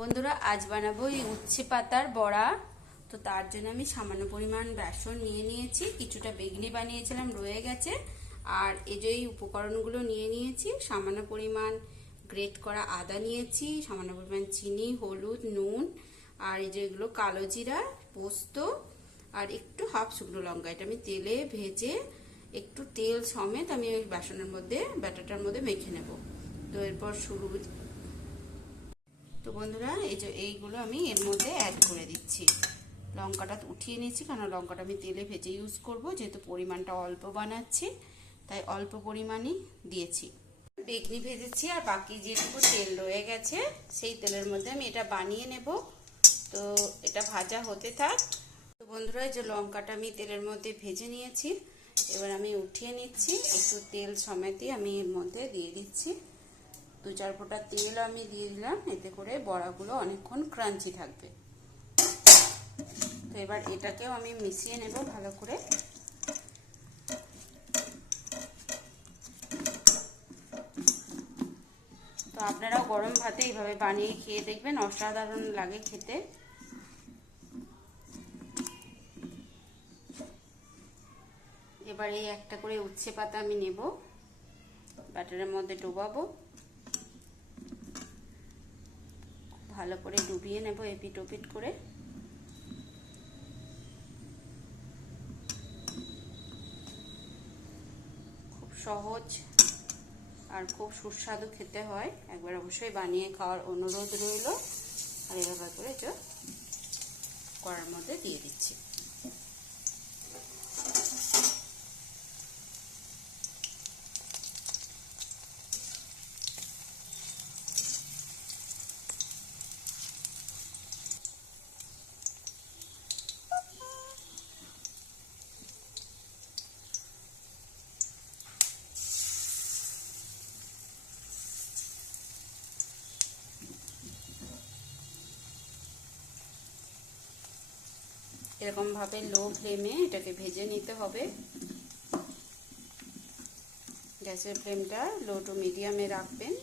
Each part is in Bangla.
বন্ধুরা, আজ বানাবো এই উচ্ছে পাতার বড়া। তো তার জন্য আমি সামান্য পরিমাণ বেসন নিয়ে নিয়েছি। কিছুটা বেগনি বানিয়েছিলাম, রয়ে গেছে। আর এই যে এই উপকরণগুলো নিয়ে নিয়েছি, সামান্য পরিমাণ গ্রেট করা আদা নিয়েছি, সামান্য পরিমাণ চিনি, হলুদ, নুন, আর এই যে এগুলো কালো জিরা, পোস্ত, আর একটু হাফ শুকনো লঙ্কা। এটা আমি তেলে ভেজে একটু তেল সমেত আমি ওই বেসনের মধ্যে, ব্যাটারটার মধ্যে মেখে নেব। তো এরপর শুরু তো বন্ধুরা, এই যে এইগুলো আমি এর মধ্যে অ্যাড করে দিচ্ছি। লঙ্কাটা উঠিয়ে নিয়েছি কারণ লঙ্কাটা আমি তেলে ভেজে ইউজ করব, যেহেতু পরিমাণটা অল্প বানাচ্ছি, তাই অল্প পরিমাণই দিয়েছি। বেগনি ভেজেছি, আর বাকি যেটুকু তেল রয়ে গেছে, সেই তেলের মধ্যে আমি এটা বানিয়ে নেব। তো এটা ভাজা হতে থাক। তো বন্ধুরা, এই যে লঙ্কাটা আমি তেলের মধ্যে ভেজে নিয়েছি, এবার আমি উঠিয়ে নিচ্ছি, একটু তেল সমেতই আমি এর মধ্যে দিয়ে দিচ্ছি। দু চার ফোঁটা তেল আমি দিয়ে দিলাম, এতে করে বড়াগুলো অনেকক্ষণ ক্রাঞ্চি থাকবে। তো এবার এটাকেও আমি মিশিয়ে নেব ভালো করে। তো আপনারাও গরম ভাতে এইভাবে বানিয়ে খেয়ে দেখবেন, অসাধারণ লাগে খেতে। এবার এই একটা করে উচ্ছে পাতা আমি নেব ব্যাটারের মধ্যে ডোবাবো। ভালো করে ডুবিয়ে নেব এপিট ওপিট করে। খুব সহজ আর খুব সুস্বাদু খেতে হয়। একবার অবশ্যই বানিয়ে খাওয়ার অনুরোধ রইল। আর এভাবে করে করার মধ্যে দিয়ে দিচ্ছি। এরকমভাবে লো ফ্লেমে এটাকে ভেজে নিতে হবে। গ্যাসের ফ্লেমটা লো টু মিডিয়ামে রাখবেন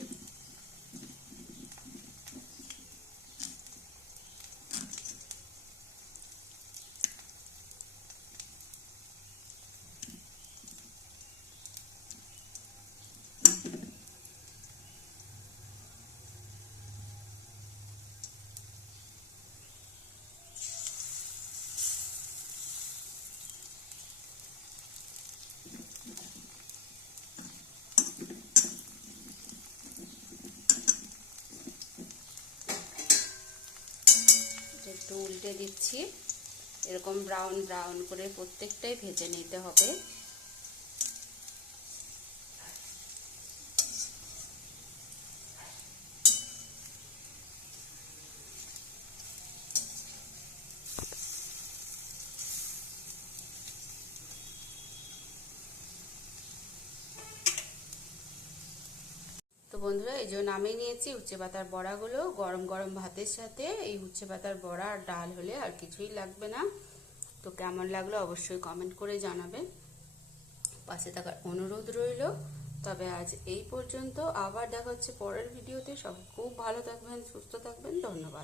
একটু উল্টে দিচ্ছি। এরকম ব্রাউন ব্রাউন করে প্রত্যেকটাই ভেজে নিতে হবে। তো বন্ধুরা, এই জন্য আমি নিয়েছি উচ্ছে পাতার বড়াগুলো। গরম গরম ভাতের সাথে এই উচ্ছে পাতার বড়া আর ডাল হলে আর কিছুই লাগবে না। তো কেমন লাগল অবশ্যই কমেন্ট করে জানাবে। পাশে থাকার অনুরোধ রইল। তবে আজ এই পর্যন্ত আবার দেখা হচ্ছে পরের ভিডিওতে। সব খুব ভালো থাকবেন, সুস্থ থাকবেন। ধন্যবাদ।